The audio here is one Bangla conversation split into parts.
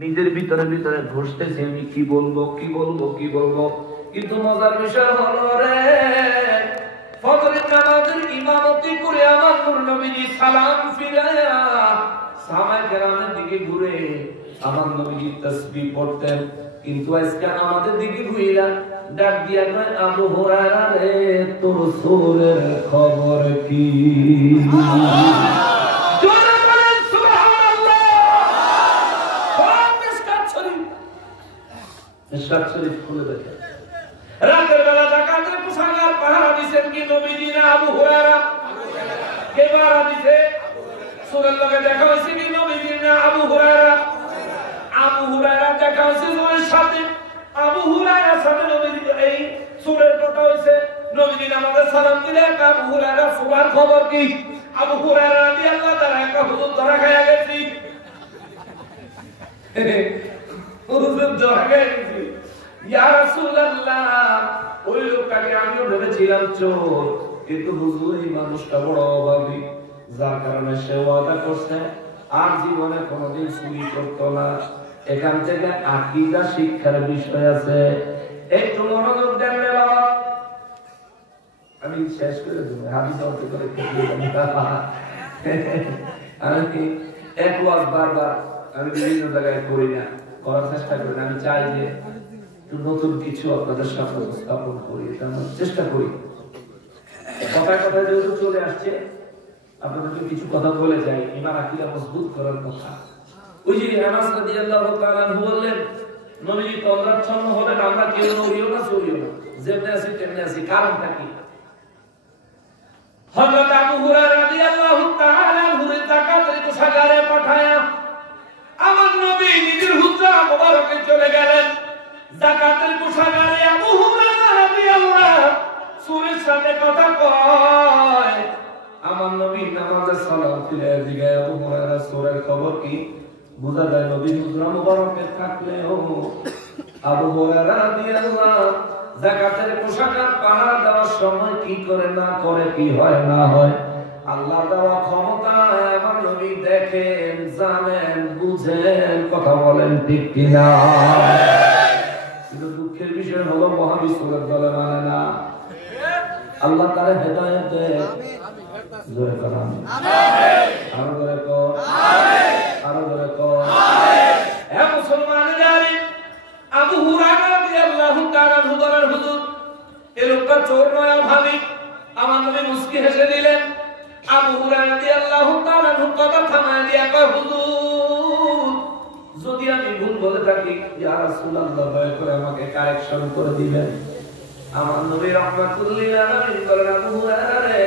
নিজের ভিতরে ভিতরে ঘষতেছি আমি কি বলবো কি বলবো কি বলবো। কিন্তু মজার বিষয় হলো রে, ফজরের নামাজের ইমামতি করে আমার নূর নবীজি সালাম ফিরায়া সাহাবায়ে কেরামের দিকে ঘুরে আমার নবীজি তাসবিহ পড়তেন। কিন্তু আজকে আমাদের দিকে ঘুরিয়া ডাক দিয়া কয়, আবু হুরায়রা রে তোর সোরের খবর কি? রাতের বেলা যাকাতের কুশাগার পাহারা দিছেন কি নবীজি না আবু হুরায়রা? কে পাহারা দিছে? সূরার লগে দেখা হইছে কি নবীজি না আবু হুরায়রা? আবু হুরায়রা দেখা হইছে সূরের সাথে, আবু হুরায়রার সাথে নবীজি এই সূরের কথা হইছে। নবীজি নামাজে সালাম দিলেন, আবু হুরায়রা সূরার খবর কি? আবু হুরায়রা রাদিয়াল্লাহু তাআলা একটা হুজুর ধরা খাইয়া গেছি, হুজুর ধরা খাইয়া গেছি। ইয়া রাসূলুল্লাহ, ওই লোকটাকে আমিও ভেবেছিলাম চোর, কিন্তু হুজুর এই মানুষটা বড় অভাবী, যার কারণে সে ওয়াদা করছে আর জীবনে কোনোদিন চুরি করতো না। এখান থেকে আকীদা শিক্ষার বিষয় আছে, একটু মনোযোগ দেন রে বাবা। আমি শেষ করে দেব, হাদিস অর্থ করে আমি এক ওয়াজ বারবার আমি বিভিন্ন জায়গায় করি না, করার চেষ্টা করি না। আমি চাই যে নতুন কিছু আপনাদের সামনে উপস্থাপন করি, চেষ্টা করি। কথায় কথায় যেহেতু চলে আসছে, আপনাদেরকে কিছু কথা বলে যাই, ঈমান আকীদা মজবুত করার কথা। ওই যে আনাস রাদিয়াল্লাহু তাআলা বললেন, নবীজি তন্দ্রাচ্ছন্ন হলেন, আমরা কেউ নড়িও না চলিও না, যেমনি আছি তেমনি আছি। কারণটা কি? হযরত আবু হুরায়রা রাদিয়াল্লাহু তাআলা যাকাতের কোষাগারে পাঠায়া আমার নবী নিজের হুজরা মোবারকে চলে গেলেন। যাকাতের কোষাগারে আবু হুরায়রা রাদিয়াল্লাহু সূরের সাথে কথা কয়, আমার নবী নামাজে সালাম ফিরে জিগায়, আবু হুরায়রা সূরের খবর কি? বুঝা যায় নবী হুজরা মোবারকে থাকলেও আবু হুরায়রা রাদিয়াল্লাহু যাকাতের কোষাগার পাহারা দেওয়ার সময় কি করে না করে, কি হয় না হয়, আল্লাহ দেওয়া ক্ষমতা আমার নবী দেখেন, জানেন, বুঝেন। কথা বলেন ঠিক কিনা? কিন্তু দুঃখের বিষয় হলো মহাবিশ্বরের দলে মানে না। আল্লাহ তারে হেদায়েত দেয়। জোরে কর আমিন। আরো জোরে কর আমিন। আরো জোরে কর আমিন। হে মুসলমানেরা, আবু হুরায়রা রাদিয়াল্লাহু তাআলা হুজুরের হুজুর, এই লোকটা চোর নয়, ভাবি। আমার নবী মুস্কি হেসে দিলেন। আবু হুরায়রা রাদিয়াল্লাহু তাআলা কথা থামায় দিয়া কয়, হুজুর যদি আমি ভুল বলে থাকি, ইয়া রাসূলুল্লাহ দয়া করে আমাকে কারেকশন করে দিবেন। আমার নবী রাহমাতুল লিল আলামিন বলেন, আবু হুরায়রা রে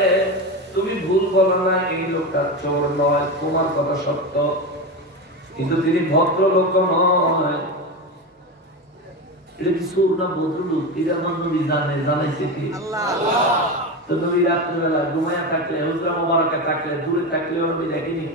তুমি ভুল বলো না, এই লোকটা চোর নয়, তোমার কথা সত্য, কিন্তু তিনি ভদ্রলোক নয়। এটা কি চোর না ভদ্রলোক? এটা আমার নবী জানে, জানাইছে কি? আল্লাহ। তো নবী রাত্রিবেলা ঘুমায়া থাকলে, হুজরা মোবারকে থাকলে, দূরে থাকলে নবী দেখেনি?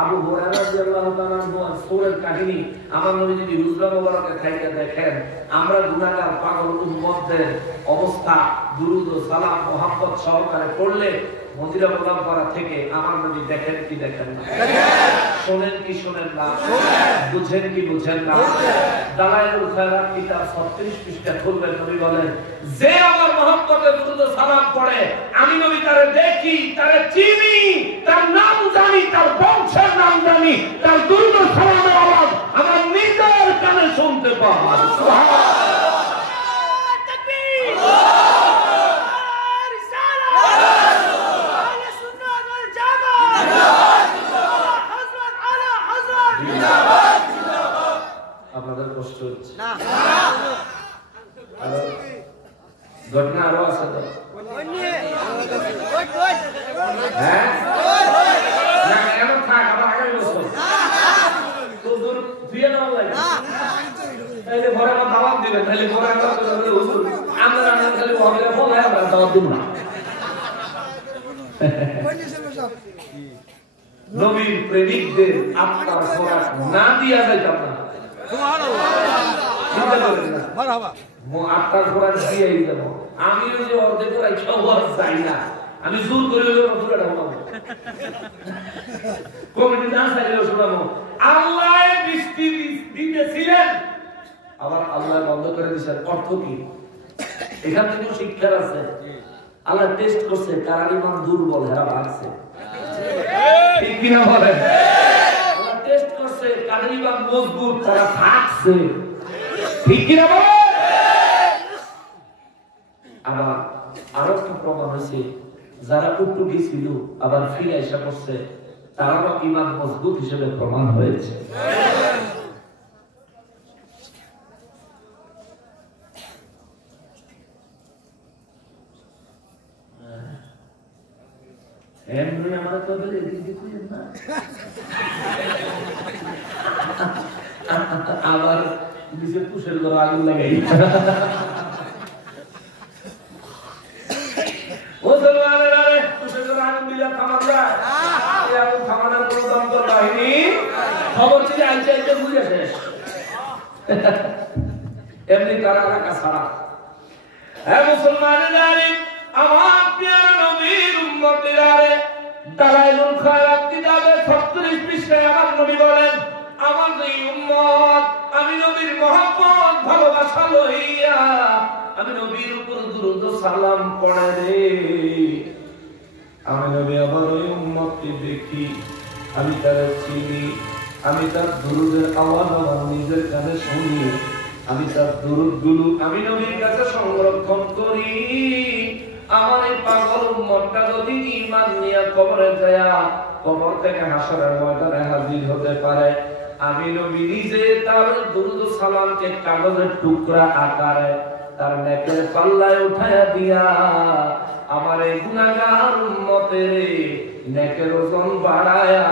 আবু হুরায়রা রাদিয়াল্লাহু তাআলা সূরের কাহিনী আমার নবী যদি হুজরা মোবারকে থাইকা দেখেন, আমরা গুনাহগার পাগল উম্মতদের অবস্থা দুরূদ ও সালাম মুহাব্বত সহকারে পড়লে মদিনা মুনাওয়ারা থেকে আমার নবী দেখেন কি দেখেন না? শোনেন কি শোনেন না? বুঝেন কি বুঝেন না? দালাইলুল খায়রাত কিতাব 36 পৃষ্ঠা খুলবেন, নবী বলেন, যে আমার মুহাব্বতের দুরূদ ও সালাম পড়ে, আমি নবী তারে দেখি, তারে চিনি, তার নাম জানি, তার বংশের নাম জানি, তার দুরূদ ও সালামের আওয়াজ আমার নিজের কানে শুনতে পাই। সুবহানাল্লাহ। আপনাদের কষ্ট হচ্ছে না? ঘটনা আরো আছে তো? হ্যাঁ, না এমন থাক, আবার আগামী বছর তো দূর দিয়ে নেওয়া লাগে। তাইলে ঘরে আমার দাওয়াত দিবেন, তাইলে ঘরে আমরা খালি ওয়াহিদা বলে আমরা দাওয়াত দিব না। নবীর প্রেমিকদের আত্মার খোরাক না দিয়া যাইতাম না। আত্মার খোরাক দিয়েই যাব। আমি ওই যে অর্ধেক করে খাওয়া চাই না, আমি জোর করে হলেও পুরোটা শোনাবো। কমিটি না চাইলেও শোনাবো। আল্লাহ বৃষ্টি আবার আল্লাহ বন্ধ করে দিয়েছেন। অর্থ কি? এখান থেকেও শিক্ষার আছে। আল্লাহ টেস্ট করছে কার ইমান দুর্বল, এরা ভাগছে, ঠিক কিনা বলেন? আল্লাহ টেস্ট করছে কার ইমান মজবুত, তারা থাকছে, ঠিক কিনা বলেন? আবার আরো একটা প্রমাণ হয়েছে, যারা উটুকি ছিল আবার ফিরে এসে করছে, তারাও ইমান মজবুত হিসেবে প্রমাণ হয়েছে। আবার নিজের পুষের ঘরে আগুন লাগাই। এমনি তারা এলাকা ছাড়া। হ্যাঁ মুসলমানেরা, আমার প্রিয় নবীর উম্মতেরা, দালাইলুল খায়রাত কিতাবে 36 পৃষ্ঠায় আমার নবী বলেন, আমার এই উম্মত আমি নবীর মহব্বত ভালোবাসা লইয়া আমি নবীর উপর দুরূদ ও সালাম পড়ে রে, আমি নবী আমার ওই উম্মতকে দেখি, আমি তার চিনি, আমি তার দুরূদের আওয়াজ আমার নিজের কানে শুনি, আমি তার দুরূদগুলো আমি নবীর কাছে সংরক্ষণ করি। আমার এই পাগল উম্মতটা যদি ঈমান নিয়ে কবরে যায়, কবর থেকে হাসরের ময়দানে হাজির হতে পারে, আমি নবী নিজে তার দুরূদ ও সালামকে কাগজের টুকরা আকারে তার নেকের পাল্লায় উঠায়া দিয়া আমার এই গুনাহগার উম্মতের নেকের ওজন বাড়ায়া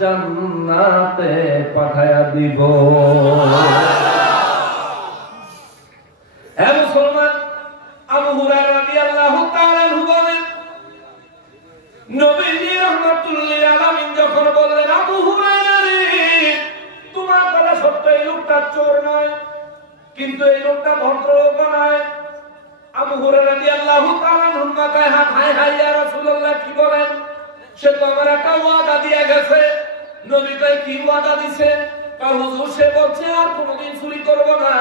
জান্নাতে পাঠায়া দিব। হে মুসলমান, আবু হুরায়রা রাদিয়াল্লাহু তাআলা আনহু বলেন, নবীজি রাহমাতুল্লিল আলামিন যখন বললেন, আবু হুরায়রা রে, তোমার কথা সত্য, এই লোকটা চোর নয়, কিন্তু এই লোকটা ভদ্রলোক নয়। আবু হুরায়রা রাদিয়াল্লাহু তাআলা আনহু মাথায় হাত, হায় হায় ইয়া রাসূলুল্লাহ, কি বলেন? সে তো আমার একটা ওয়াদা দিয়ে গেছে। নবী কয়, কি ওয়াদা দিছে? হুজুর সে বলছে আর কোনদিন চুরি করব না।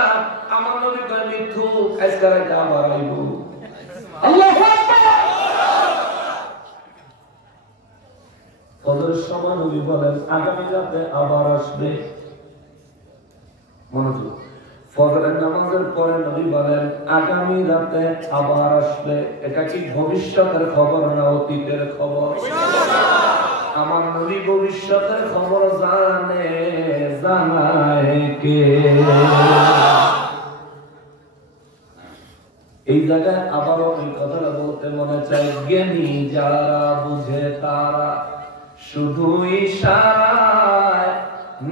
আমার নবী কয়, মিথ্যু, আজকে রাতে আবার আইব। আল্লাহু আকবার। ফজরের সময় নবী বলেন, আগামী রাতে আবার আসবে। মনোযোগ, ফজরের নামাজের পরে নবী বলেন, আগামী রাতে আবার আসবে। এটা কি ভবিষ্যতের খবর না অতীতের খবর? আমার নবী ভবিষ্যতের খবর জানে, জানায় কে? এই জায়গায় আবারও এই কথাটা বলতে মনে চাই, জ্ঞানী যারা বুঝে তারা শুধু ইশারায়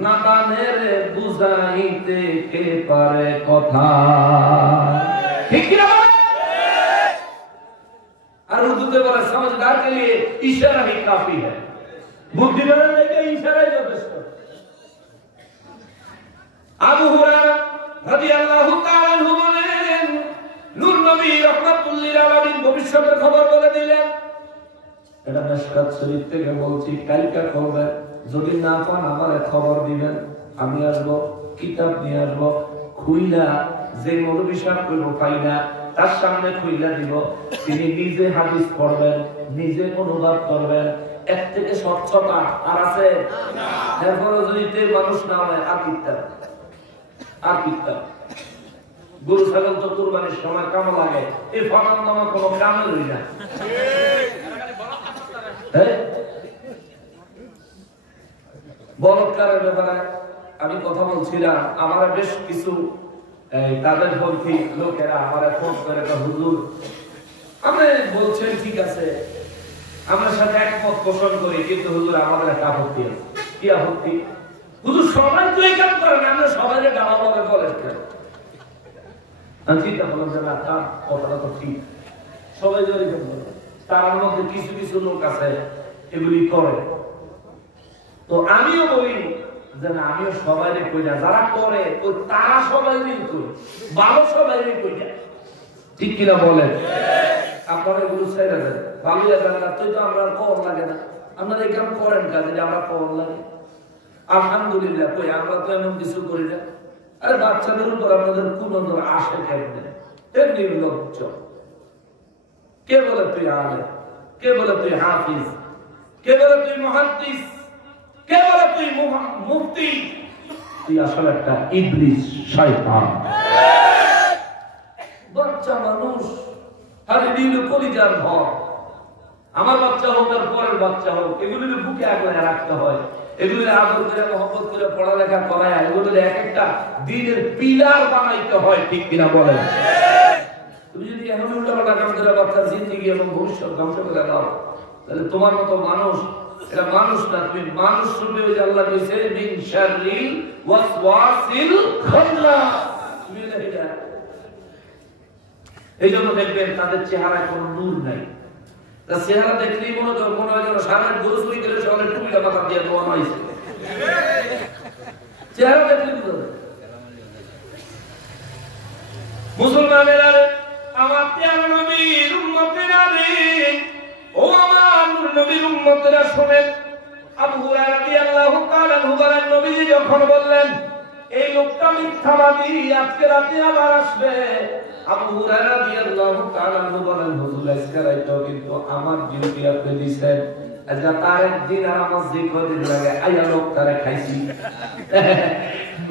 নাদানের বুঝাইতে কে পারে কথা, ঠিক না? আর উর্দুতে বলে, समझदार के लिए इशारा ही काफी है, বুদ্ধিমানের লাগে ইশারাই যথেষ্ট। আবু হুরায়রা রাদিয়াল্লাহু তাআলা আনহু বলেন, নূর নবী রাহমাতুল্লিল আলামিন ভবিষ্যতের খবর বলে দিলেন। এটা মিশকাত শরীফ থেকে বলছি, কালকে খবর যদি না পান আমারে খবর দিবেন, আমি আসব, কিতাব নিয়ে আসব, খুইলা যে মৌলবী সাহেব কইব পাইনা তার সামনে খুইলা দিব, তিনি নিজে হাদিস পড়বেন, নিজে অনুবাদ করবেন। এক থেকে স্বচ্ছতা আর আছে না। এরপরে যদি মানুষ না হয়, আর কিতাব, আর কিতাব। গরু ছাগল তো কুরবানির সময় কাম লাগে, এই ফরমান নামা কোনো কামে লই না। বলৎকারের ব্যাপারে আমি কথা বলছিলাম, আমার বেশ কিছু তাদের পন্থী লোকেরা আমার ফোন করে, হুজুর আপনি বলছেন ঠিক আছে, আমার সাথে একমত পোষণ করি, কিন্তু হুজুর আমাদের একটা আপত্তি আছে। কি আপত্তি? হুজুর সবাই তো এই কাজ করেন, আমরা সবাই গালাভাবে বলেন কেন? আমি চিন্তা করলাম যে না, তার কথাটা তো ঠিক, সবাই যদি তার মধ্যে কিছু কিছু লোক আছে এগুলি করে, তো আমিও বলি যে না, আমিও সবাই কই না, যারা করে ওই তারা সবাই কই, ভালো সবাই কই না, ঠিক কিনা বলেন? আপনারা এগুলো ছেড়ে দেন, ভালো তুই তো আমরা কম লাগে না, আপনারা এই কাম করেন কাজে আমরা কম লাগে। আলহামদুলিল্লাহ, কই আমরা তো এমন কিছু করি না, আরে বাচ্চাদের উপর আপনাদের কোন নজর আসে কেমনে? এর নির্লজ্জ। কে বলে তুই আলেম? কে বলে তুই হাফিজ? কে বলে তুই মুহাদ্দিস? কে বলে তুই মুফতি? তুই আসলে একটা ইবলিস, শয়তান। বাচ্চা মানুষ, আরে দিল কলিজার ভর। আমার বাচ্চা হোক আর পরের বাচ্চা হোক, এগুলির বুকে আগলে রাখতে হয়, এগুলির আদর করে মহব্বত করে পড়ালেখা করায়, এগুলির এক একটা দিনের পিলার বানাইতে হয়, ঠিক কিনা বলেন? তুমি যদি এখন উল্টাপাল্টা কাম করে বাচ্চার জিন্দেগি এবং ভবিষ্যৎ ধ্বংস করে দাও, তাহলে তোমার মতো মানুষ, এটা মানুষ না, তুমি মানুষ রূপে ওই যে আল্লাহ কইছে মিন শাররিল ওয়াসওয়াসিল খান্নাস। তুমি এটা এই জন্য দেখবেন তাদের চেহারায় কোনো নূর নাই। তার চেহারা দেখলেই মনে হয় যেন সারা গরু চুরি করে সকালে টুপিটা মাথা দিয়ে দোয়ানো হয়েছে। চেহারা দেখলেই বুঝতে হবে। মুসলমানেরা, আমার প্রিয় নবীর উম্মতেরা রে, ও আমার নবীর উম্মতেরা শুনেন। আবু হুরায়রা রাদিয়াল্লাহু তাআলা আনহু বলেন, নবীজি যখন বললেন এই লোকটা মিথ্যাবাদী, আজকে রাতে আবার আসবে, আবু হুরায়রা রাদিয়াল্লাহু তাআলা আনহু বলেন, হুজুর আজকে রাতে কিন্তু আমার ডিউটি আপনি দিয়েছেন, আজকে তার একদিন আর আমার যে কদিন লাগে আয়া লোকটারে খাইছি।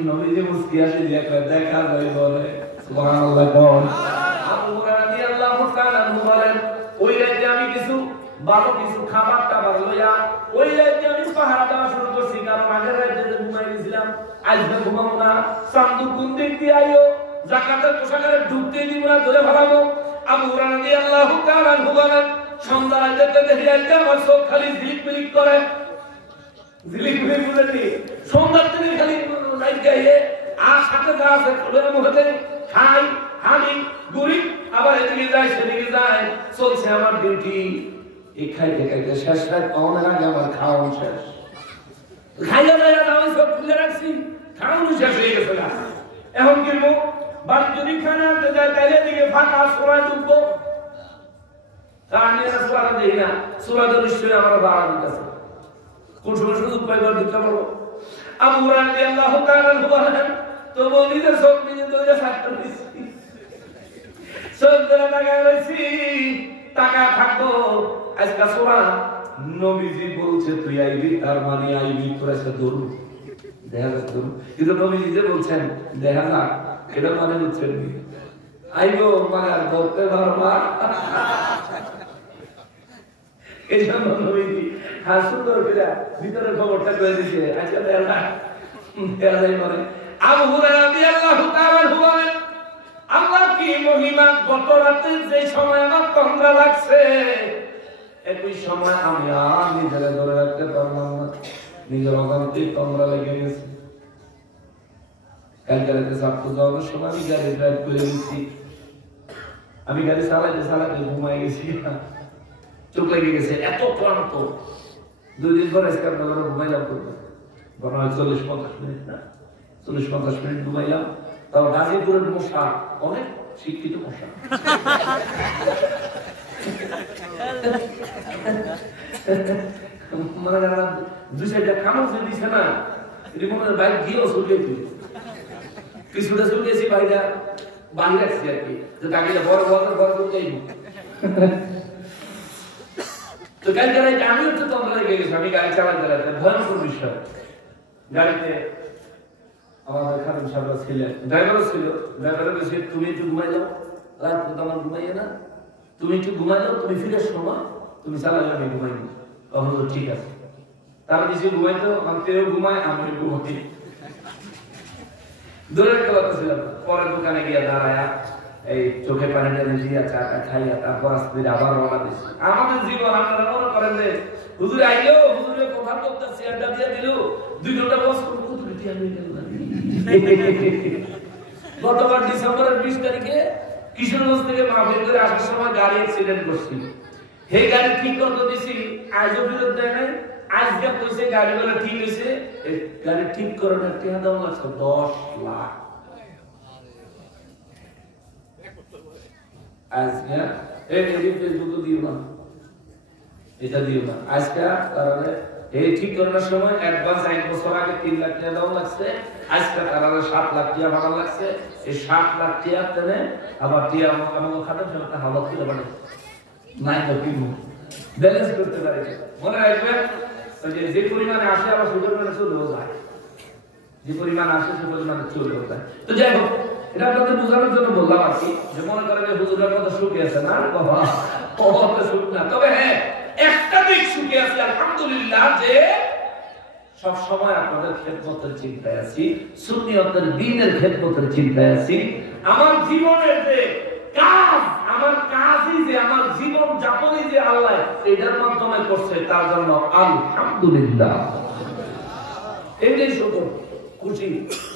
নবীজি মুস্কি হাসি দিয়ে দেখা যায় বলে সুবহানাল্লাহ। আবু হুরায়রা রাদিয়াল্লাহু তাআলা আনহু বলেন, ওই রাতে আমি কিছু ভালো কিছু খাবার টাবার লইয়া ওই রাতে আমি পাহারা দেওয়া শুরু করছি, কারণ আগের রাতে যে ঘুমাই গেছিলাম, আজকে ঘুমাবো না, চান্দু কোন দিক দিয়ে আইও, যাকাতের কোষাগারে ঢুকতে দিব না, ধরে ফেলাবো। আবু হুরায়রা রাদিয়াল্লাহু তাআলা আনহু বলেন, সন্ধ্যা রাতে দেখি আজকে আমার চোখ খালি ঝিলিক মিলিক করে, ঝিলিক মিলিক বুঝেনি, সন্ধ্যার দিনে খালি লাইট গাইয়ে আর সাথে যা আছে খোলের মুখে খাই হানি গুড়ি, আবার এদিকে যায় সেদিকে যায়, চলছে আমার ডিউটি। এই খাইতে খাইতে শেষ রাত পাওয়ার আগে আমার খাওয়ানো শেষ, খাইয়া যায় আমি সব খুলে রাখছি, খাওয়ানো শেষ হয়ে গেছে না। এখন কিনবো বাড়ি যদি খানা আনতে যায় তাইলে দিকে ফাঁকা সোলায় ঢুকবো, তার নিয়ে সোলা দেখি না, সোলা তো নিশ্চয়ই আমার বাড়া দিতেছে, কোন সময় সুযোগ পাইবার ঢুকতে পারবো। আবু হুরায়রা রাদিয়াল্লাহু তাআলা আনহু বলেন, তবু নিজের চোখ নিজে তৈরি থাকতে দিচ্ছি, চোখ ধরে টাকা রয়েছি, টাকা থাকবো। আজকে সোলা নবীজি বলছে তুই আইবি, তার মানে আইবি, করেছে ধরু দেখা যাক ধরু, কিন্তু নবীজি যে বলছেন দেখা যাক, এটা মানে বুঝছেন আইবো মাগার ধরতে পারবা। এই জন্য নবীজি সুন্দর করে ভিতরের খবরটা করে দিচ্ছে। আচ্ছা মানে আবু হুরায়রা রাদিয়াল্লাহু তাআলা আনহু বলেন, আল্লাহ কি মহিমা, গত রাতে যে সময় আমার তন্দ্রা লাগছে, একই সময় আমি আর নিজেরা ধরে রাখতে পারলাম না, নিজের অজান্তেই তন্দ্রা লেগে গেছে। কালকে রাতে ছাত্র যাওয়ার সময় আমি গাড়ি ড্রাইভ করে গেছি, আমি গাড়ি চালাইতে চালাইতে ঘুমাই গেছি, চোখ লেগে গেছে, এত ক্লান্ত। 2 দিন পরে ঘুমাইলাম, মনে হয় 40-50 মিনিট না, 40-50 মিনিট ঘুমাইলাম। তাও গাজীপুরের মশা, অনেক শিক্ষিত মশা, মানে 2-4টা কামড় যে দিছে না, এটি মনে হয় বাইক গিয়েও চলকে কিছুটা চলকেছি, বাইরে বাড়ি রাখছি আর কি, যে তাকে বড় বড় বড় যাইব। তো কালকে রাতে আমিও তো তন্দ্রা লেগে গেছি, আমি গাড়ি চালাতে চালাতে ভয়ঙ্কর বিষয়। গাড়িতে আমাদের খারাপ সাহেবরা ছিলেন, ড্রাইভারও ছিল, ড্রাইভারের কাছে তুমি একটু ঘুমাই যাও, রাত তো আমার ঘুমাইয়ে না, তুমি একটু ঘুমাই যাও, তুমি ফিরে সময় তুমি চালালে আমি ঘুমাই নি। তখন তো ঠিক আছে, তারা কিছু ঘুমাইতো, কেউ ঘুমায় আমি ঘুমাই। দূরের একটা কথা ছিলাম, পরের দোকানে গিয়ে দাঁড়ায়া এই চোখে পানি টানি দিয়া চাটা খাইয়া তারপর আস্তে আবার রওনা দিছি। আমাদের জীবন আপনারা মনে করেন যে হুজুর আইলো, হুজুরের কথা বলতে চেয়ারটা দিয়ে দিল, 2 ঘন্টা বস করবো, হুজুর দিয়ে আমি গেল। গতবার ডিসেম্বরের 20 তারিখে কিশোরগঞ্জ থেকে মাহফিল করে আসার সময় গাড়ি অ্যাক্সিডেন্ট করছি, সেই গাড়ি ঠিক করতে দিছি, আজও ফেরত দেয় নাই। আজকে কইছে গাড়ি বলে ঠিক হয়েছে, গাড়ি ঠিক করানোর টাকা দাম লাগছে 10 লাখ। আজকে এই ফেসবুকে দিও না, এটা দিও না, আজকে কারণে এই ঠিক করার সময় অ্যাডভান্স 1 বছর আগে 3 লাখ টাকা দেওয়া লাগছে, আজকে তারা 7 লাখ টাকা ভাড়া লাগছে। এই 7 লাখ টাকা দেনে আবার টিয়া আমাকে খাতে ফেলতে হাওয়া করে বাড়ে নাই তো কি ব্যালেন্স করতে পারে। মনে রাখবেন যে পরিমাণে আসে আবার সে পরিমাণে চলেও যায়, যে পরিমাণ আসে সে পরিমাণে চলেও যায়। তো যাই হোক, এটা আপনাদের বোঝানোর জন্য বললাম আর কি, যে মনে করেন যে হুজুরের মতো সুখী আছে না বাবা, বহুত সুখ না। তবে হ্যাঁ, একটা দিক সুখী আছে আলহামদুলিল্লাহ, যে সব সময় আপনাদের খেদমতের চিন্তায় আছি, সুন্নিয়তের দ্বীনের খেদমতের চিন্তায় আছি। আমার জীবনের যে কাজ, আমার কাজই যে আমার জীবন যাপনই যে আল্লাহ এটার মাধ্যমে করছে, তার জন্য আলহামদুলিল্লাহ। এইটাই শুকর, খুশি।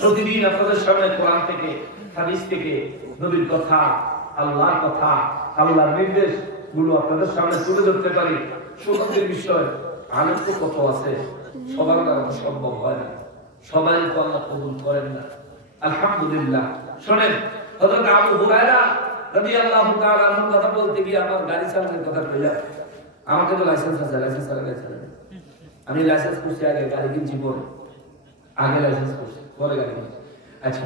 প্রতিদিন আপনাদের সামনে কোরআন থেকে, হাদিস থেকে, নবীর কথা, আল্লাহর কথা, আল্লাহর নির্দেশ গুলো আপনাদের সামনে তুলে ধরতে পারি। শুকরের বিষয় আলেম তো কত আছে, সবার দ্বারা সম্ভব হয় না, সবাই তো আল্লাহ কবুল করেন না। আলহামদুলিল্লাহ। শোনেন, হযরত আবু হুরায়রা রাদিয়াল্লাহু তাআলা আনহু কথা বলতে গিয়ে আমার গাড়ি চালানোর কথা কইলা, আমাকে তো লাইসেন্স আছে, লাইসেন্স চালাইছে, আমি লাইসেন্স করছি আগে, গাড়ি কিনছি পরে, আগে লাইসেন্স করছি পরে গাড়ি কিনছি। আচ্ছা,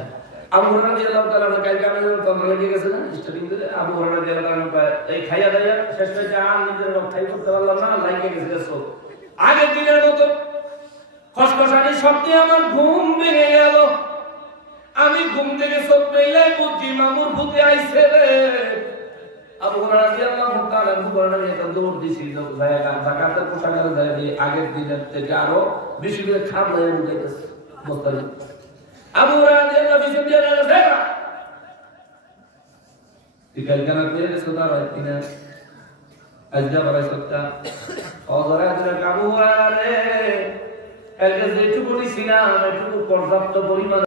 আবু হুরায়রা রাদিয়াল্লাহু তাআলা কালকে আমি তন্ত্র লেগে গেছে না স্টার্টিং করে, আবু হুরায়রা রাদিয়াল্লাহু তাআলা এই খাইয়া দাইয়া শেষ হয়ে আর নিজের খাই করতে পারলাম না, লাইকে গেছে সব। আগের দিনের মতো খসখসানি শব্দে আমার ঘুম ভেঙে গেল। আমি ঘুম থেকে চোখ মেলে বুঝি মামুর ভূতে আইছে রে। আবু হুরায়রা রাদিয়াল্লাহু তাআলা ঘুমানোর একটা দৌড় দিছিল, যাকাতের পোশাকের গায়ে আগের দিনের থেকে আরো বেশি করে খাপ হয়ে উঠেছে বস্তায়। আবু হুরায়রা রাদিয়াল্লাহু পিছন দিয়ে গেছে, কালকানা পেয়ে গেছে তার কিনা আজকে বড় সত্তা অজরা আবু হুরায়রা রে, কালকে যেটুকু নিছিলাম এটুকু পর্যাপ্ত পরিমাণ